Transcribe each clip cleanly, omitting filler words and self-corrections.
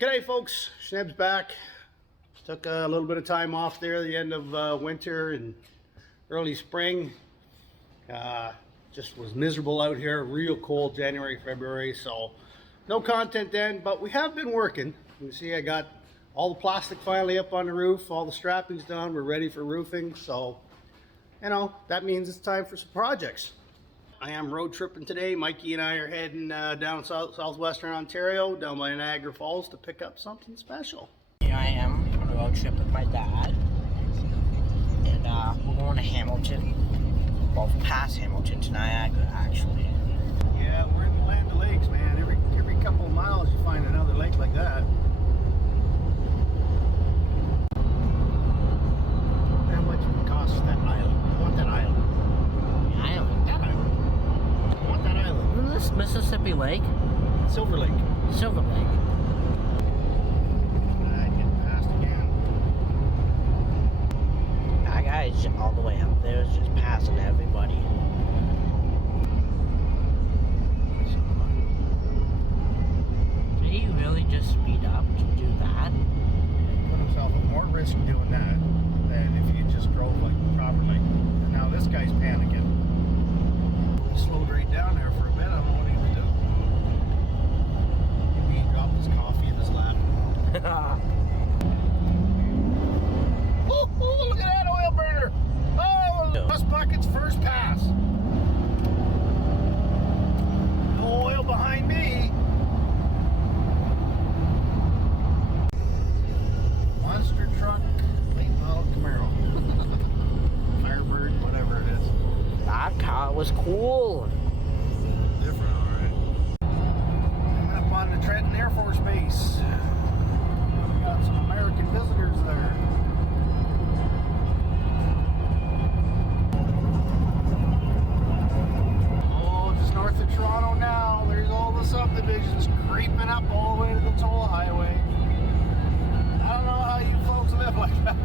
G'day folks, Schneb's back. Took a little bit of time off there at the end of winter and early spring. Just was miserable out here, real cold January, February, so no content then, but we have been working. You see I got all the plastic finally up on the roof, all the strapping's done, we're ready for roofing, so you know, that means it's time for some projects. I am road tripping today. Mikey and I are heading down southwestern Ontario, down by Niagara Falls to pick up something special. Here I am on a road trip with my dad, and we're going to Hamilton. Well, past Hamilton to Niagara, actually. Yeah, we're in the land of lakes, man. Every couple of miles you find another lake like that. How much would it cost that island? I want that island. The island? That island. I want that island. Isn't this Mississippi Lake? Silver Lake. Silver Lake. That guy's all the way up there, is just passing everybody. Did he really just speed up to do that? Put himself at more risk doing that than if he just drove like properly. Now this guy's panicking. He slowed right down there for a bit. I don't know what he was doing. Maybe he dropped his coffee in his lap. Oh, look at that oil burner! Oh, Rust Bucket's first pass. No oil behind me. Monster truck, late model Camaro. Firebird, whatever it is. That car was cool. Different, alright. Coming up on the Trenton Air Force Base. We got some American visitors there. North of Toronto now, there's all the subdivisions creeping up all the way to the toll highway. I don't know how you folks live like that.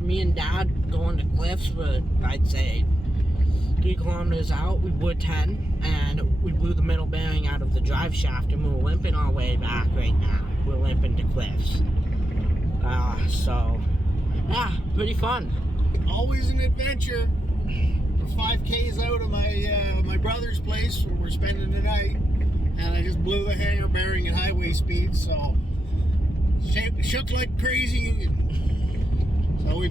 Me and Dad going to Cliffs for, I'd say, 3 kilometers out. We were 10, and we blew the middle bearing out of the drive shaft, and we're limping our way back right now. We're limping to Cliffs. So, yeah, pretty fun. Always an adventure. We're 5Ks out of my brother's place where we're spending the night, and I just blew the hanger bearing at highway speed, so shook like crazy. So we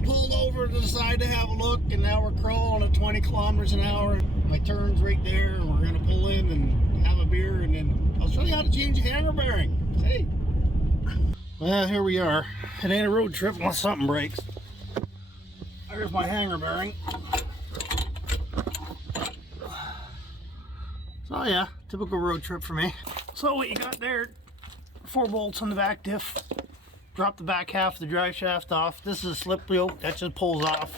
pulled over to the side to have a look, and now we're crawling at 20 kilometers an hour. My turn's right there, and we're going to pull in and have a beer, and then I'll show you how to change a hanger bearing. See? Well, here we are. It ain't a road trip unless something breaks. There's my hanger bearing. So yeah, typical road trip for me. So what you got there, 4 bolts on the back diff. Drop the back half of the drive shaft off. This is a slip yoke that just pulls off.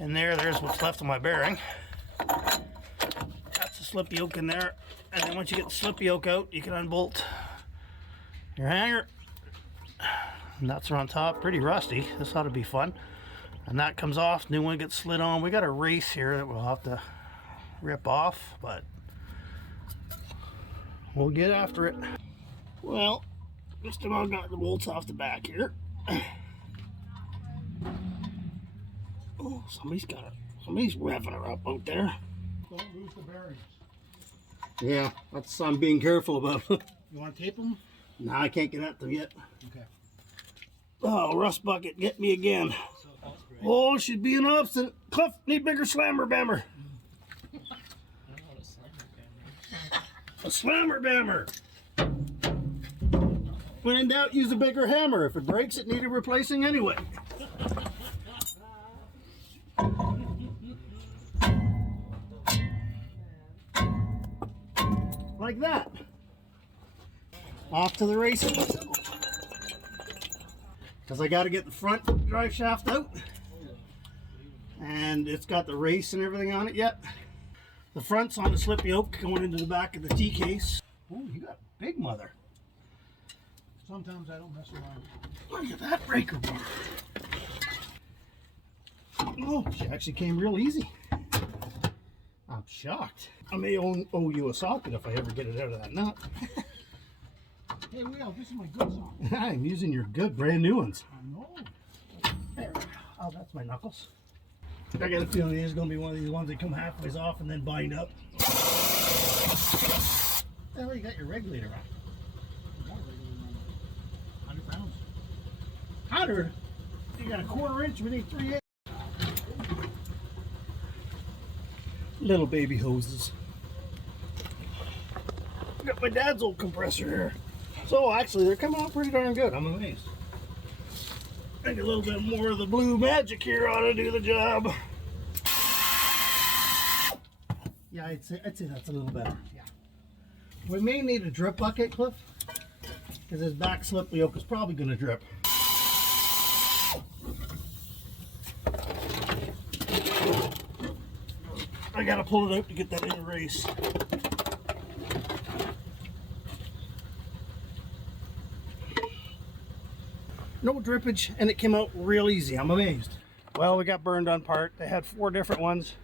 And there's what's left of my bearing. That's the slip yoke in there. And then once you get the slip yoke out, you can unbolt your hanger. Nuts are on top, pretty rusty. This ought to be fun. And that comes off, new one gets slid on. We got a race here that we'll have to rip off, but we'll get after it. Well, just about got the bolts off the back here. Oh, somebody's revving her up out there. Don't lose the bearings. Yeah, that's I'm being careful about. You want to tape them? No, I can't get at them yet. Okay. Oh, Rust Bucket, get me again. Oh, should be an opposite. Cliff, need bigger slammer bammer. I don't know what a slammer bammer is. A slammer bammer. When in doubt, use a bigger hammer. If it breaks, it needed replacing anyway. Like that. Off to the races. because I got to get the front drive shaft out, and it's got the race and everything on it yet. The front's on the slip yoke going into the back of the T case. Oh, you got a big mother. Sometimes I don't mess around. Look at that breaker bar. Oh, she actually came real easy. I'm shocked. I may owe you a socket if I ever get it out of that nut. Hey, Will, this is my good song. I'm using your good brand new ones. I know. There we go. Oh, that's my knuckles. I got a feeling there's going to be one of these ones that come halfway off and then bind up. Oh, you got your regulator on. 100 pounds. 100? You got a 1/4 inch with a 3/8. Little baby hoses. Got my dad's old compressor here. So actually they're coming out pretty darn good. I'm amazed. I think a little bit more of the blue magic here ought to do the job. Yeah, I'd say that's a little better. Yeah. We may need a drip bucket, Cliff, because his back slip yoke is probably going to drip. I gotta pull it out to get that in race. No drippage, and it came out real easy. I'm amazed. Well, we got burned on part. They had 4 different ones.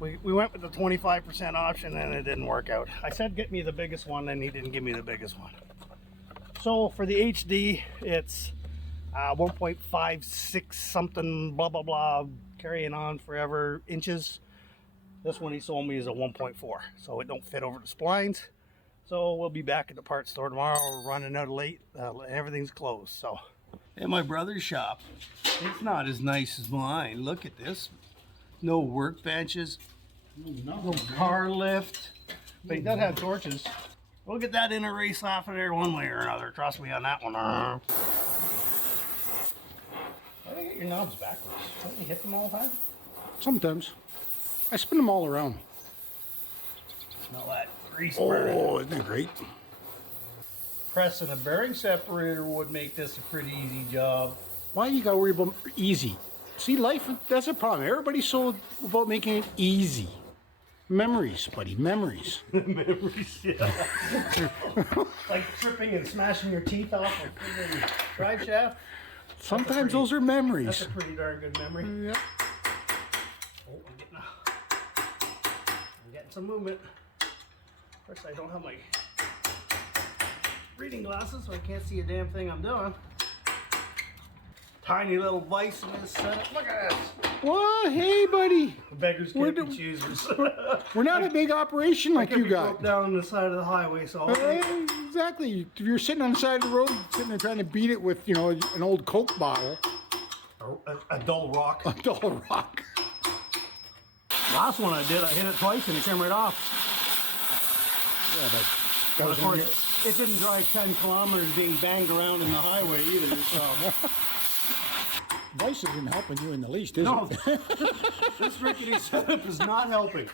We went with the 25% option, and it didn't work out. I said get me the biggest one, and he didn't give me the biggest one. So for the HD, it's 1.56 something, blah blah blah, carrying on forever inches. This one he sold me is a 1.4, so it don't fit over the splines. So we'll be back at the parts store tomorrow. We're running out late. Everything's closed. So in my brother's shop, it's not as nice as mine. Look at this. No workbenches, no car lift. But he does have torches. We'll get that in a race off of there one way or another. Trust me on that one. Why do you get your knobs backwards? Don't you hit them all the time? Sometimes. I spin them all around. Smell that grease burning. Oh, isn't that great? Pressing a bearing separator would make this a pretty easy job. Why you gotta worry about easy? See, life, that's a problem. Everybody's so about making it easy. Memories, buddy, memories. Memories, yeah. Like tripping and smashing your teeth off a freaking drive shaft. Sometimes those are memories. That's a pretty darn good memory. Yeah. Oh, I'm getting some movement. Of course, I don't have my reading glasses, so I can't see a damn thing I'm doing. Tiny little vise in this setup. Look at this. Well, hey, buddy. The beggars can't be choosers. We're not a big operation like you got. Broke down on the side of the highway, so Exactly. If you're sitting on the side of the road, sitting there trying to beat it with, you know, an old Coke bottle. a dull rock. A dull rock. Last one I did, I hit it twice and it came right off. Yeah, but But of course, it didn't drive 10 kilometers being banged around in the highway either, so. Vice isn't helping you in the least, is No, it? this rickety setup is not helping.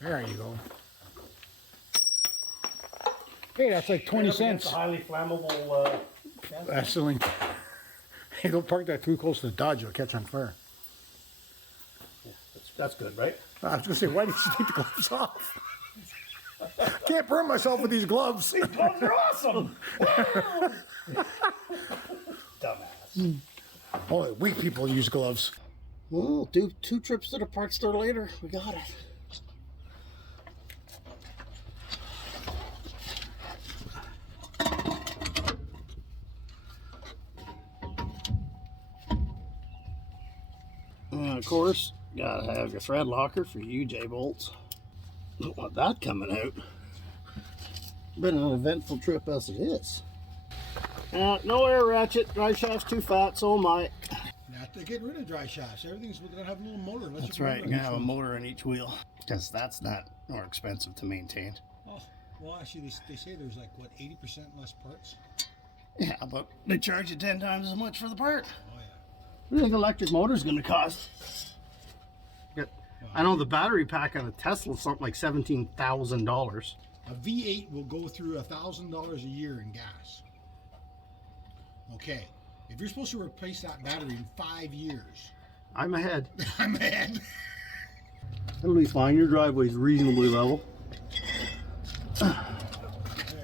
There you go. Hey, that's like 20 cents. It's a highly flammable. Gasoline. Hey, don't park that too close to the Dodge, you'll catch on fire. That's good, right? I was gonna say, why did you take the gloves off? Can't burn myself with these gloves. These gloves are awesome. Dumbass. Only weak people use gloves. Well, do 2 trips to the parts store later. We got it. And of course, gotta have your thread locker for your UJ bolts. Don't want that coming out. Been an eventful trip as it is. No air ratchet, drive shaft's too fat, so am I. Not to get rid of dry shafts. Everything's gonna have a little motor. That's right, you're gonna have a motor in each wheel. Because that's not more expensive to maintain. Oh, well, actually, they say there's like, what, 80% less parts? Yeah, but they charge you 10 times as much for the part. Oh, yeah. What do you think electric motor's gonna cost? I know the battery pack on a Tesla is something like $17,000. A V8 will go through $1,000 a year in gas. Okay, if you're supposed to replace that battery in 5 years, I'm ahead. I'm ahead. That'll be fine. Your driveway's reasonably level. Okay,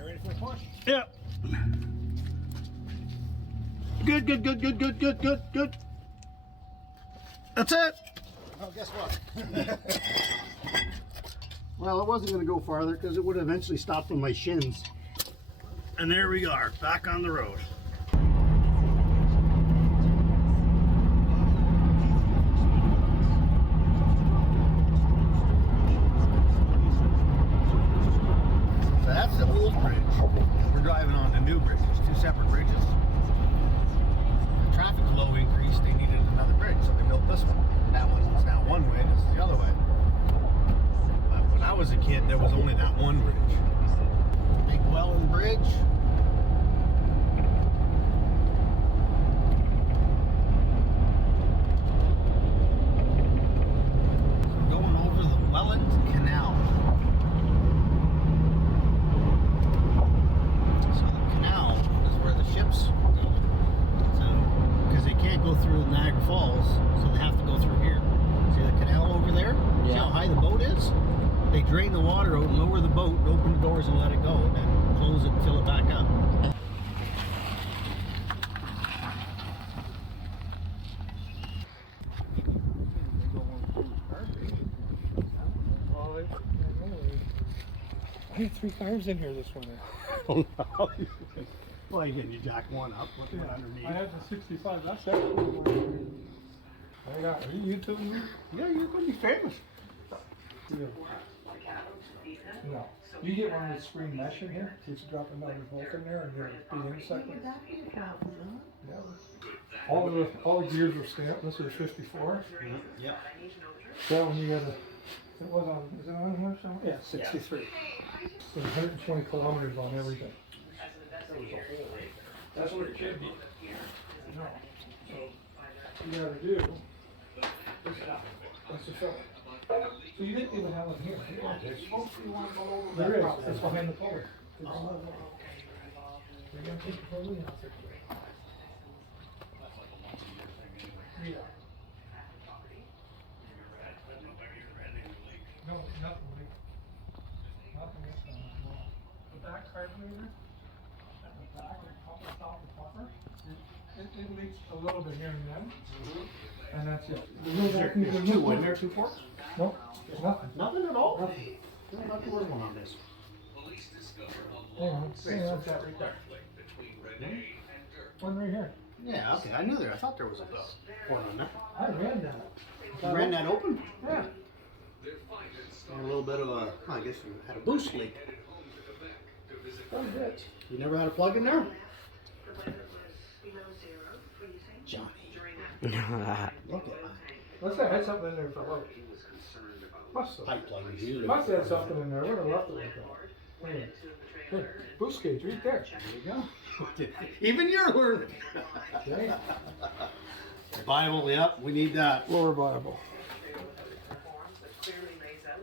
ready for a push? Yeah. Good, good, good, good, good, good, good, good. That's it. Oh, guess what? Well, it wasn't going to go farther because it would eventually stop on my shins. And there we are, back on the road. So that's the old bridge. We're driving on the new bridge. It's two separate bridges. The traffic flow increased. They needed another bridge, so they built this one. And that one's now one way. This is the other way. But when I was a kid, there was only that one bridge. Big Welland Bridge. Going over the Welland Canal. So the canal is where the ships go. So, because they can't go through Niagara Falls, so they have to go through here. See the canal over there? See how high the boat is? They drain the water out, lower the boat, open the doors and let it go, and then close it and fill it back up. I had 3 cars in here this winter. Oh no. Well, you jack one up, put one underneath. I had the 65. That's it. I got. Are you YouTube? Yeah, you're going to be famous. Yeah. No. You get one of the screen mesh in here. Keeps dropping down the bolt in there, and you're being second. Yeah. All the gears were stamped. This was 54. Yeah. That one you got a. It was on. Is it on here somewhere? Yeah, 63. So 120 kilometers on everything. That's what it should be. No. So you gotta do. That's the fill. So you didn't even have it here. There is. It's behind the puller. You're gonna take the pulley out there. Yeah. No, nothing. Nothing is the back carburetor at the back and couple top the puffer. It leaks a little bit here and then. And that's it. There's two in there, 2 forks? Nope, there's nothing. Nothing at all? Nothing. I'm not working on this. Hang on, that's that right there. One right here. Yeah, okay, I knew there. I thought there was a port on there. I ran that. You ran that open? Yeah. And a little bit of a, I guess you had a boost leak. That's it. You never had a plug in there? Johnny. Look at Let's say I had something in there for load. Must have. pipe plug is usually. Must have had something in there. I would have left it like that. Anyway. Good. Boost gauge right there. There you go. Even you're learning. Okay. Bible, yep, we need that. Lower Bible.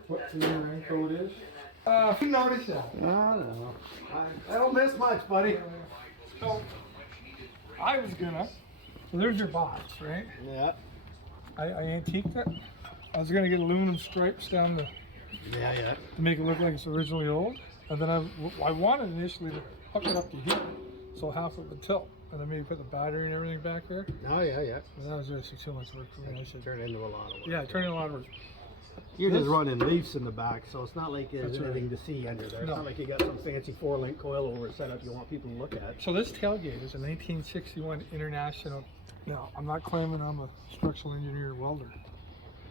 What the end code is? Who noticed that? I don't know. I don't miss much, buddy. So, I was gonna. So there's your box, right? Yeah. I antiqued it. I was gonna get aluminum stripes down to Yeah. make it look like it's originally old. And then I wanted initially to hook it up to here, so half it would tilt. And then maybe put the battery and everything back there. Oh, yeah. And that was just too much work for me. I should. Turn it into a lot of work. Yeah, it turned in a lot of work. You're just running leaves in the back, so it's not like there's That's anything to see under there. It's No. not like you got some fancy 4-link coil over setup you want people to look at. So this tailgate is a 1961 International. Now, I'm not claiming I'm a structural engineer or welder.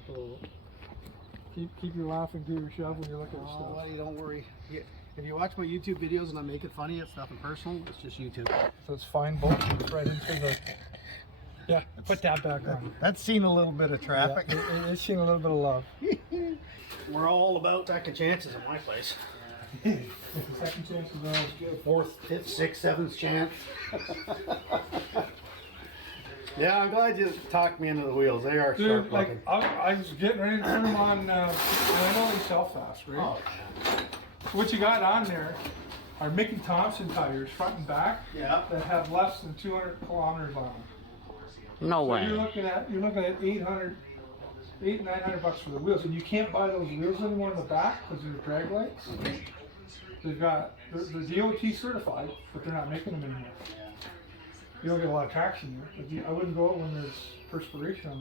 So keep your laughing to yourself when you're looking at Oh, stuff. buddy, don't worry. If you watch my YouTube videos and I make it funny, it's nothing personal. It's just YouTube. So it's fine bolted right into the. Yeah, put that back on. That's seen a little bit of traffic. Yeah, it's seen a little bit of love. We're all about second chances in my place. Second chance is always good. 4th, 5th, 6th, 7th chance. Yeah, I'm glad you talked me into the wheels. They are Dude, sharp like, looking. I was getting ready to turn them on, and I know they sell fast, right? Oh, So what you got on there are Mickey Thompson tires, front and back, yeah. that have less than 200 kilometers on them. No So way. you're looking at $800, $900 for the wheels, and you can't buy those wheels anymore in the back because they're drag lights. They're DOT certified, but they're not making them anymore. You don't get a lot of traction there. But I wouldn't go out when there's perspiration on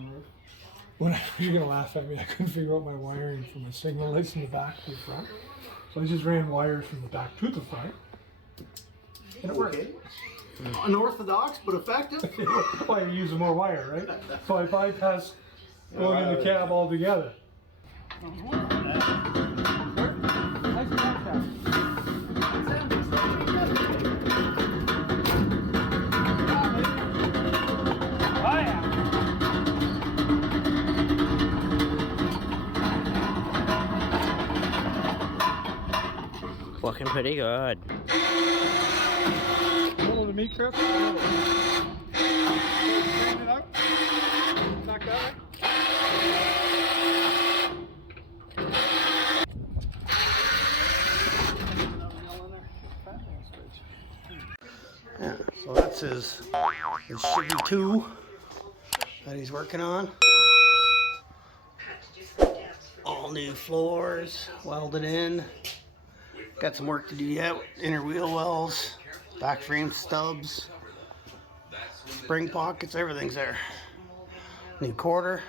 the road. You're gonna laugh at me. I couldn't figure out my wiring from my signal lights in the back to the front, so I just ran wires from the back to the front, and it worked. Unorthodox but effective. Well, you're using more wire, right? So I bypassed going in the cab altogether. Looking pretty good. Follow the meat, Chris. Straighten it out. Knock that Yeah, so that's his Chevy 2 that he's working on. All new floors, welded in. Got some work to do yet. Inner wheel wells, back frame stubs, spring pockets, everything's there. New quarter.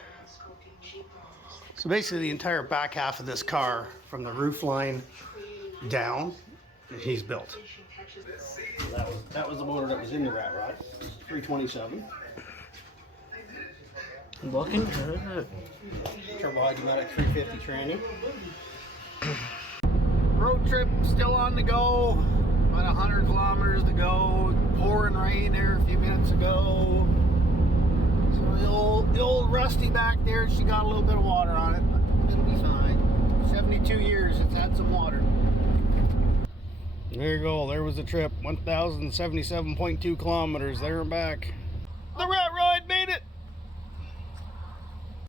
So basically the entire back half of this car, from the roof line down, he's built. That was the motor that was in the rat rod, 327. Looking good. Turbo automatic 350 tranny. Road trip still on the go. About 100 kilometers to go. Pouring rain there a few minutes ago. So the old Rusty back there, she got a little bit of water on it, but it'll be fine. 72 years, it's had some water. There you go, there was the trip. 1,077.2 kilometers there and back. The rat rod!